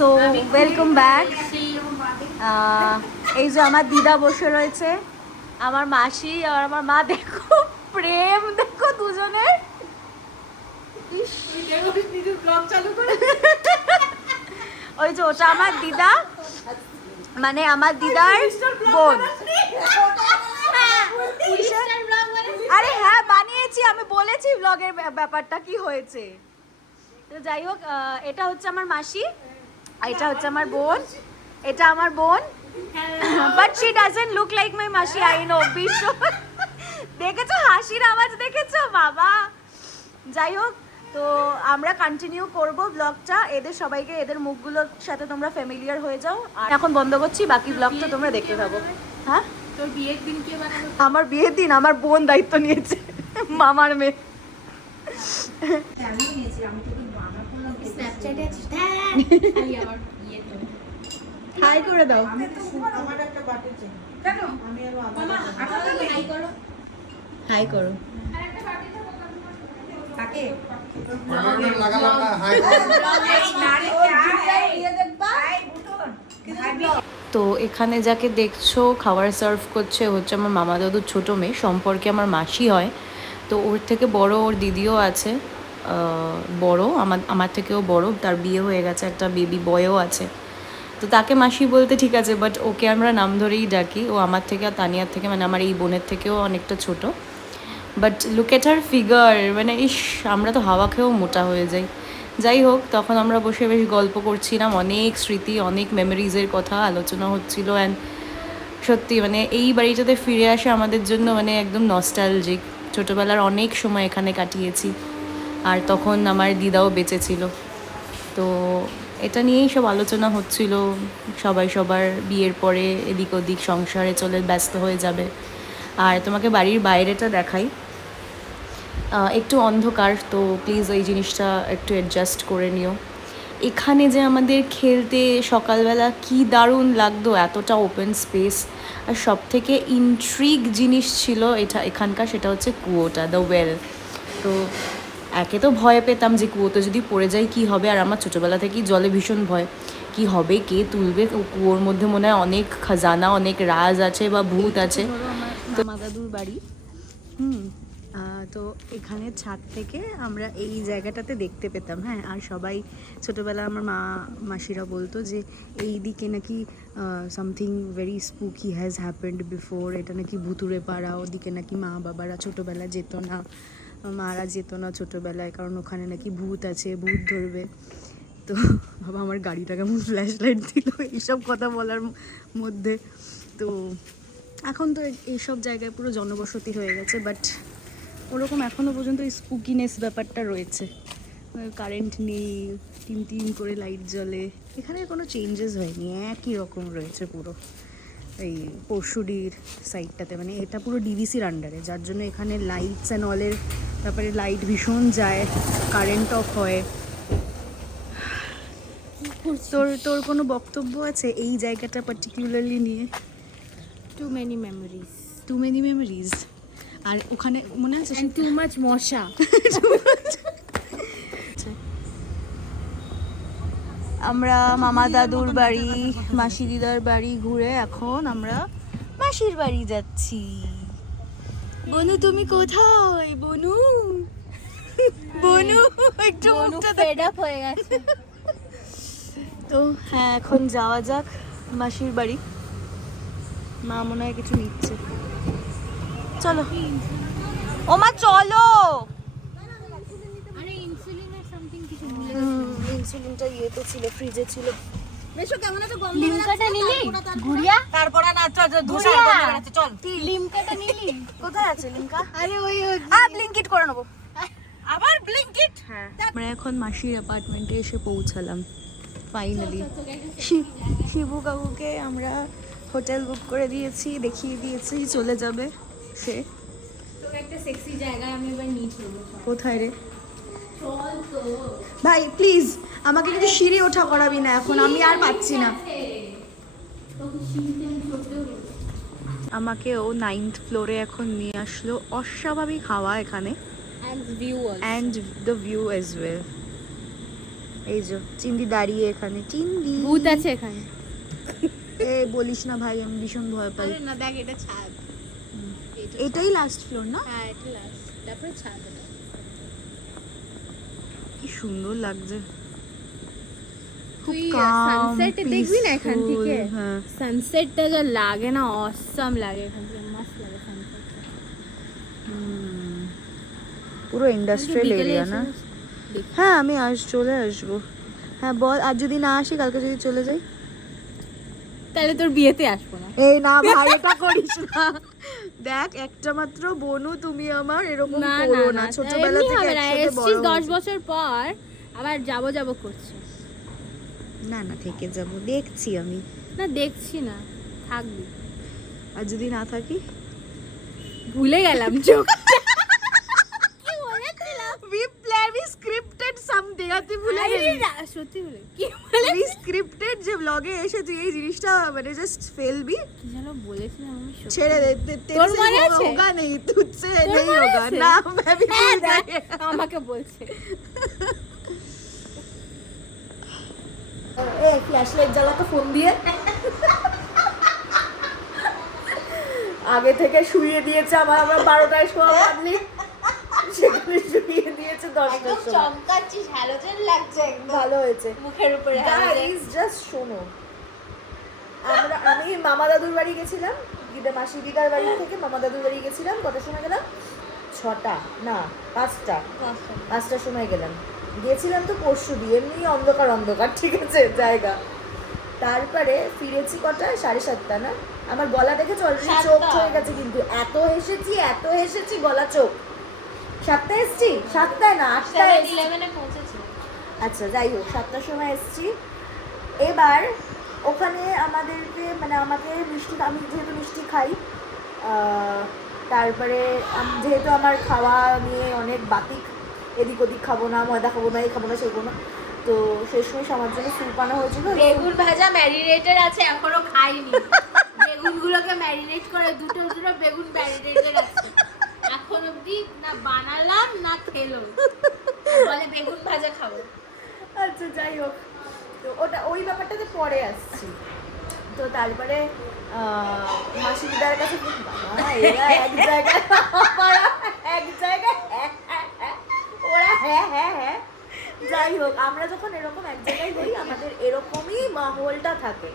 So welcome back. এই যে আমার দিদা বসে রয়েছে, আমার মাসি আর আমার মা। দেখো প্রেম, দেখো দুজনের। ওই যে ওটা আমার দিদা, মানে আমার দিদার বোন। আরে হ্যাঁ বানিয়েছি, আমি বলেছি ব্লগের ব্যাপারটা কি হয়েছে। তো যাই হোক, এটা হচ্ছে আমার মাসি, এটা হচ্ছে আমার বোন, এটা আমার বোন। But she doesn't look like my মাসি, আই নো। বিশ্ব দেখেছো হাসির আওয়াজ, দেখেছো বাবা। যাই হোক, তো আমরা কন্টিনিউ করব ব্লগটা। এদের সবাইকে, এদের মুখগুলোর সাথে তোমরা ফ্যামিলিয়ার হয়ে যাও। আর এখন বন্ধ করছি, বাকি ব্লগটা তোমরা দেখতে থাকো। হ্যাঁ, তোর বিয়ের দিন কে বানাবে? আমার বিয়ের দিন আমার বোন দায়িত্ব নিয়েছে, মামার মেয়ে। আমি নিয়েছি, আমি তো বানাবো না। স্ন্যাপচ্যাটে আছিস? হ্যাঁ, খালি আমার বিয়েতে। হাই করে দাও। আমার একটা বাটি চাই। কেন? আমি আরো মামা আপনারা হাই করো। হাই করো। আরেকটা বাটি তো কাকে? লাগালাম না হাই তো এখানে যাকে দেখছো খাবার সার্ভ করছে হচ্ছে আমার মামা দাদুর ছোটো মেয়ে, সম্পর্কে আমার মাসি হয়। তো ওর থেকে বড় ওর দিদিও আছে, বড় আমার থেকেও বড়, তার বিয়ে হয়ে গেছে, একটা বেবি বয়ও আছে। তো তাকে মাসি বলতে ঠিক আছে, বাট ওকে আমরা নাম ধরেই ডাকি। ও আমার থেকে আর তানিয়ার থেকে, মানে আমার এই বোনের থেকেও অনেকটা ছোট। But look at her figure, মানে ইস, আমরা তো হাওয়া খেয়েও মোটা হয়ে যাই। যাই হোক, তখন আমরা বসে বেশ গল্প করছিলাম, অনেক স্মৃতি, অনেক মেমোরিজের কথা আলোচনা হচ্ছিল। অ্যান্ড সত্যি মানে এই বাড়িটাতে ফিরে আসা আমাদের জন্য মানে একদম নস্টালজিক। ছোটোবেলার অনেক সময় এখানে কাটিয়েছি, আর তখন আমার দিদাও বেঁচে ছিল। তো এটা নিয়েই সব আলোচনা হচ্ছিল। সবাই সবার বিয়ের পরে এদিক ওদিক সংসারে চলে ব্যস্ত হয়ে যাবে। আর তোমাকে বাড়ির বাইরেটা দেখাই, একটু অন্ধকার, তো প্লিজ ওই জিনিসটা একটু অ্যাডজাস্ট করে নিও। এখানে যে আমাদের খেলতে সকালবেলা কি দারুণ লাগতো, এতটা ওপেন স্পেস। আর সব থেকে ইন্ট্রিগ জিনিস ছিল এখানকার, সেটা হচ্ছে কুয়োটা, দ্য ওয়েল। তো একে তো ভয় পেতাম যে কুয়োতে যদি পড়ে যাই কী হবে, আর আমার ছোটোবেলা থেকেই জলে ভীষণ ভয়, কি হবে, কে তুলবে। কুয়োর মধ্যে মনে হয় অনেক খাজানা, অনেক রাজ আছে বা ভূত আছে। তো মামা দাদুর বাড়ি, তো এখানে ছাদ থেকে আমরা এই জায়গাটাতে দেখতে পেতাম। হ্যাঁ, আর সবাই ছোটোবেলা আমার মাসিরা বলতো যে এই দিকে নাকি something very spooky has happened before, এটা নাকি ভুতুড়ে পাড়া, ওদিকে নাকি মা বাবারা ছোটোবেলা যেত না, মারা যেত না ছোটোবেলায়, কারণ ওখানে নাকি ভূত আছে, ভূত ধরবে। তো বাবা আমার গাড়িটা কেমন ফ্ল্যাশ লাইট দিল এইসব কথা বলার মধ্যে। তো এখন তো এইসব জায়গায় পুরো জনবসতি হয়ে গেছে, বাট ওরকম এখনও পর্যন্ত স্পুকিনেস ব্যাপারটা রয়েছে। কারেন্ট নেই, টিম টিম করে লাইট জ্বলে, এখানে কোনো চেঞ্জেস হয়নি, একই রকম রয়েছে পুরো। এই পরশুডির সাইডটাতে, মানে এটা পুরো ডিভিসির আন্ডারে, যার জন্য এখানে লাইটস অ্যান্ড অলের ব্যাপারে লাইট ভীষণ যায়, কারেন্ট অফ হয়। তোর কোনো বক্তব্য আছে এই জায়গাটা পার্টিকুলারলি নিয়ে? Two many memories. আর ওখানে মনে আছে এন্ড টু মাচ মশা। আমরা মামা দাদুর বাড়ি, মাসি দিদার বাড়ি ঘুরে এখন আমরা মাসির বাড়ি যাচ্ছি। বনু তুমি কোথায়? বনু বনু একটু মুখটা ফেড আপ হয়ে গেছে। তো হ্যাঁ, এখন যাওয়া যাক মাসির বাড়ি। মা মনে হয় কিছু নিচ্ছে, চলো ও মা চলো। আরে ইনসুলিনের সামথিং কিছু ভুলে ইনসুলিনটা ইয়েতে ছিল, ফ্রিজে ছিল। বেশো কেমন আছে গন্ধ? লিমকাটা নিলি? গুড়িয়া? তারপরে না চল ধুসা চল। লিমকাটা নিলি? কোথায় আছে লিমকা? আরে ওই ব্লিঙ্কিট করে নেবো। আবার ব্লিঙ্কিট? হ্যাঁ, আমরা এখন মাসির অ্যাপার্টমেন্টে এসে পৌঁছালাম ফাইনালি। শিবু কাকুকে আমরা হোটেল বুক করে দিয়েছি, দেখিয়ে দিয়েছি, চলে যাবে সে। তোকে একটা সেক্সি জায়গায় আমি এবার নিয়ে চলবো। কোথায় রে চল তো। ভাই, প্লিজ আমাকে কিন্তু সিঁড়ি ওঠা করাবি না এখন, আমি আর পাচ্ছি না। আমাকে ও 9th ফ্লোরে এখন নিয়ে আসলো, অস্বাভাবিক হাওয়া এখানে, And view also. And the view as well. এই যে চিন্দি দাঁড়িয়ে এখানে, চিন্দি ভূত আছে এখানে। এ বলিস না ভাই, আমি ভীষণ ভয় পাই। আরে না দেখ, এটা ছাদ। এটাই লাস্ট ফ্লোর না? হ্যাঁ এটা লাস্ট, তারপরে ছাদ। এটা কি সুন্দর লাগছে। তুই calm, সানসেটে দেখবি না এখান peaceful, থেকে, হ্যাঁ। সানসেটটা যা লাগে না, অসাম লাগে এখান থেকে, মস্ত লাগে সানসেটটা। পুরো ইন্ডাস্ট্রিয়াল বিকেলে এরিয়া এসে না? দেখি। হ্যাঁ আমি চলে আসবো। হ্যাঁ বল, আর যদি না আসি কালকে যদি চলে যাই? তাহলে তোর বিয়েতে আসবো না। এই না ভাই, এটা করিস না। দেখ একটা মাত্র বোনু তুমি আমার, এরকম না করো না না। না, ছোটবেলা এমনি থেকে হবে না, একসাথে এসছিস বড় 10 হয়েছি। বছর পর আবার যাবো করছে। না না, থেকে যাব, দেখছি আমি। না দেখছি না, থাকবি। আর যদি না থাকি? ভুলে গেলাম চোখ। কি বলেছিলাম? we scripted something, আর তুই ভুলে গেলি। সত্যি বলে কি বলে? we scripted যে ব্লগে এসে তুই এই জিনিসটা মানে জাস্ট ফেলবি। কি যেন বলেছিলাম আমি, সত্যি। ছেড়ে দে, তোর মনে আছে? होगा नहीं तुझसे তোর नहीं মনে होगा আছে? না, मैं भी হ্যাঁ, भूल দেখ, गई। আমাকে বলছে। এ ফ্ল্যাশ লাইট জ্বালাতো ফোন দিয়ে। আগে থেকে শুইয়ে দিয়েছে আমার 12টায় শোয়া পাবলিক, সেখানে শুইয়ে দিয়েছে 10টার সময়। চমকাচ্ছিস, হ্যালোজেন লাগছে ভালো হয়েছে। মুখের উপরে। গাইস জাস্ট শোনো, আমি মামা দাদুর বাড়ি গেছিলাম, মাসি দিদার বাড়ি থেকে মামা দাদুর বাড়ি গেছিলাম। কটার সময় গেলাম? 6টা না 5টার সময় গেলাম। গিয়েছিলাম তো পরশু দিয়ে, এমনি অন্ধকার অন্ধকার, ঠিক আছে জায়গা। তারপরে ফিরেছি কটায়? 7:30 না? আমার গলা দেখেছো অলরেডি চোখ হয়ে গেছে, কিন্তু এত হেসেছি গলা চোখ। 7টায় এসছি? 7টায় না 8টায় এসছি। 11 এ পৌঁছেছি। আচ্ছা যাই হোক, 7টার সময় এসছি। এবার ওখানে আমাদেরকে মানে আমাকে মিষ্টি, আমি যেহেতু মিষ্টি খাই, তারপরে যেহেতু আমার খাওয়া নিয়ে অনেক বাতিক, এদিক ওদিক খাবো না, ময়দা খাবো না, এই খাবো না, সেই খাবো না, তো শেষ সময় আমার জন্য স্যুপ আনা হয়েছিল। বেগুন ভাজা ম্যারিনেটেড আছে, এখনো খাইনি। বেগুনগুলোকে ম্যারিনেট করে দুটো বেগুন ম্যারিনেটেড আছে, এখন অবধি না বানালাম না খেলো, বলে বেগুন ভাজা খাবো। আচ্ছা যাই হোক, তো ওই ব্যাপারটাতে পরে আসছি। তো তারপরে মাসি দিদার কাছে এরা এক জায়গায় ওরা হ্যাঁ। যাই হোক, আমরা যখন এরকম এক জায়গায় হই আমাদের এরকমই মাহলটা থাকে।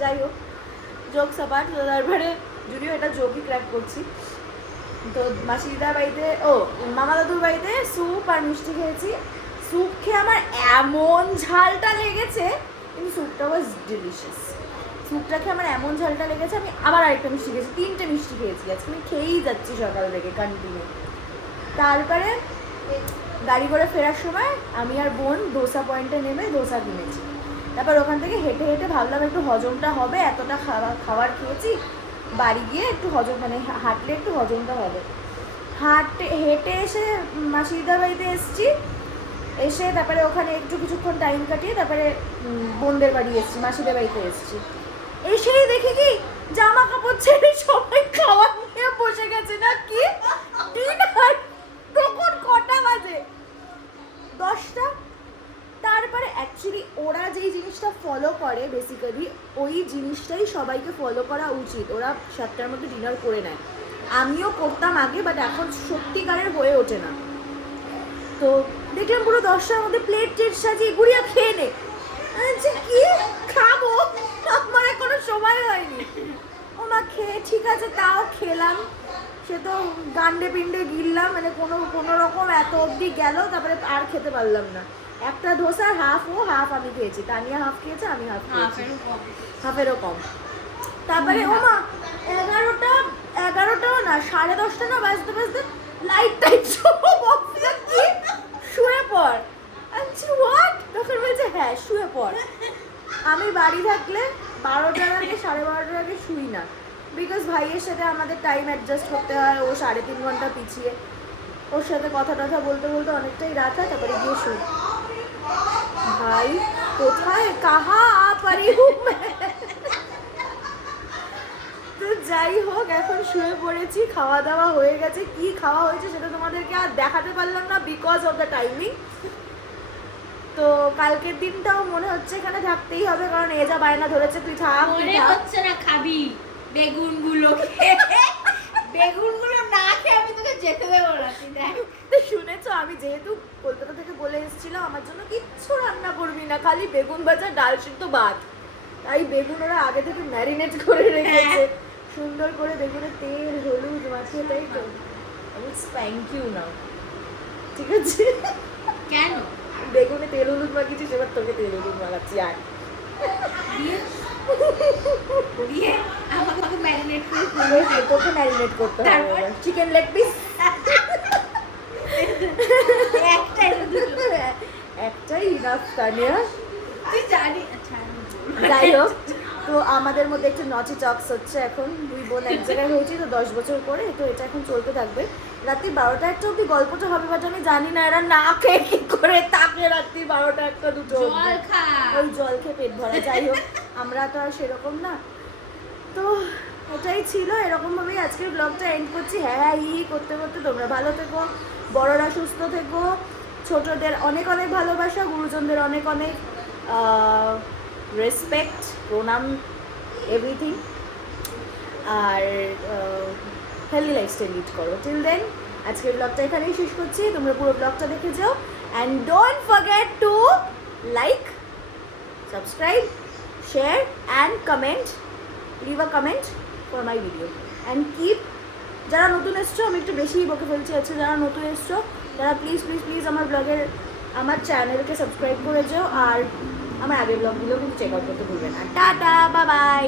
যাই হোক, জোক সাপাট। তারপরে যদিও এটা জোকই ক্র্যাক করছি, তো মাসি দিদার বাড়িতে, মামা দাদুর বাড়িতে স্যুপ আর মিষ্টি খেয়েছি। স্যুপ খেয়ে আমার এমন ঝালটা লেগেছে, কিন্তু স্যুপটা ওয়াজ ডিলিশিয়াস। স্যুপটা খেয়ে আমার এমন ঝালটা লেগেছে, আমি আবার আরেকটা মিষ্টি খেয়েছি, 3টে মিষ্টি খেয়েছি আজকে, আমি খেয়েই যাচ্ছি সকাল থেকে কন্টিনিউ। তারপরে গাড়ি করে ফেরার সময় আমি আর বোন দোসা পয়েন্টে নেমে দোসা কিনেছি। তারপর ওখান থেকে হেঁটে হেঁটে ভাবলাম একটু হজমটা হবে, এতটা খাবার খেয়েছি, বাড়ি গিয়ে একটু হজম মানে হাঁটলে একটু হজমটা হবে। হেঁটে এসে মাসি দিদার বাড়িতে এসেছি, এসে তারপরে ওখানে একটু কিছুক্ষণ টাইম কাটিয়ে তারপরে বোনদের বাড়ি এসেছি, মাসিদের বাড়িতে এসেছি। এসেই দেখি কি জামা কাপড় ছেড়ে সবাই খাওয়া নিয়ে বসে গেছে, না কি ডিনার। তখন কটা বাজে? 10টা। তারপরে অ্যাকচুয়ালি ওরা যেই জিনিসটা ফলো করে বেসিক্যালি ওই জিনিসটাই সবাইকে ফলো করা উচিত। ওরা 7টার মধ্যে ডিনার করে নেয়, আমিও করতাম আগে, বাট এখন সত্যিকারের হয়ে ওঠে না। তো দেখলাম পুরো 10টার মধ্যে প্লেট সাজিয়ে গুড়িয়া খেয়ে নে। আচ্ছা কি খাবো, আমার এখনো সময় হয়নি। ও মা খেয়ে ঠিক আছে, তাও খেলাম। সে তো গান্ডে পিন্ডে গিললাম, মানে কোনো রকম এত অবধি গেল, তারপরে আর খেতে পারলাম না। একটা ধোসা হাফ আমি খেয়েছি, তানিয়া হাফ খেয়েছে, আমি হাফ খেয়েছি, হাফেরও কম। তারপরে ও মা 11টাও না 10:30 না বাজতে লাইট সব অফিসে কি শুয়ে পড়। আচ্ছা হোয়াট, তখন বলছে হ্যাঁ শুয়ে পড়। আমি বাড়ি থাকলে 12টার আগে 12:30টার আগে শুই না, বিকজ ভাইয়ের সাথে আমাদের টাইম অ্যাডজাস্ট করতে হয়, ও 3.5 ঘন্টা পিছিয়ে, ওর সাথে কথা বলতে অনেকটাই রাত হয়, তারপরে গিয়ে শুই। ভাই কোথায় কাহা পারি তো যাই হোক, এখন শুয়ে পড়েছি, খাওয়া দাওয়া হয়ে গেছে। কি খাওয়া হয়েছে সেটা তোমাদেরকে আর দেখাতে পারলাম না বিকজ অফ দ্য টাইমিং। তো কালকের দিনটাও মনে হচ্ছে এখানে থাকতেই হবে, কারণ এ যা বায়না ধরেছে তুই থাক তুই মনে থাক। হচ্ছে না খাবি বেগুনগুলো বেগুনগুলো না খেয়ে আমি তোকে যেতে দেবো না, তুই দেখ। তো শুনেছো, আমি যেহেতু কলকাতা থেকে বলে এসেছিলাম আমার জন্য কিচ্ছু রান্না করবি না, খালি বেগুন ভাজা ডাল সিদ্ধ ভাত। তাই বেগুন ওরা আগে থেকে ম্যারিনেট করে রেখেছে সুন্দর করে, বেগুনের তেল হলুদ মাখিয়ে, তাই তো থ্যাংক ইউ নাও, ঠিক আছে? কেন বেগুনে তেল হলুদ মাখিয়েছিস, এবার তোকে তেল হলুদ মাখাচ্ছি। আর দিয়ে দিয়ে আমাকে ম্যারিনেট করে তোকে ম্যারিনেট করতে হবে তারপর? চিকেন লেগ পিস একটাই না দুটো? একটাই ইনাফ তানিয়া। তুই জানি আচ্ছা আমি বলবো। যাই হোক, তো আমাদের মধ্যে একটু নচি চক্স হচ্ছে এখন, দুই বোন এক জায়গায় হয়েছি তো 10 বছর পরে, তো এটা এখন চলতে থাকবে। রাত্রি 12টা 1টা অব্দি গল্পটা হবে, বাট আমি জানি না এরা না খেয়ে কি করে থাকে রাত্রি 12টা 1টা 2টো জল খা। ওই জল খেয়ে পেট ভরা। যাই হোক, আমরা তো আর সেরকম না। তো এটাই ছিল, এরকমভাবেই আজকের ব্লগটা এন্ড করছি। হ্যাঁ করতে করতে তোমরা ভালো থেকো, বড়রা সুস্থ থেকো, ছোটদের অনেক অনেক ভালোবাসা, গুরুজনদের অনেক অনেক রেসপেক্ট, প্রণাম, এভরিথিং। আর হেলদি লাইফস্টাইল লিড করো। টিল দেন আজকের ব্লগটা এখানেই শেষ করছি, তোমরা পুরো ব্লগটা দেখে যাও, and don't forget to like, subscribe, share and comment, leave a comment for my video and keep, যারা নতুন এসছো, আমি একটু বেশি বকে ফেলছি আছে, যারা নতুন এসছো তারা প্লিজ প্লিজ প্লিজ আমার ব্লগের আমার চ্যানেলকে সাবস্ক্রাইব করে যাও, আর আমার আগের ব্লগগুলো কিন্তু চেক আউট করতে ভুলবেন না। Tata, bye bye.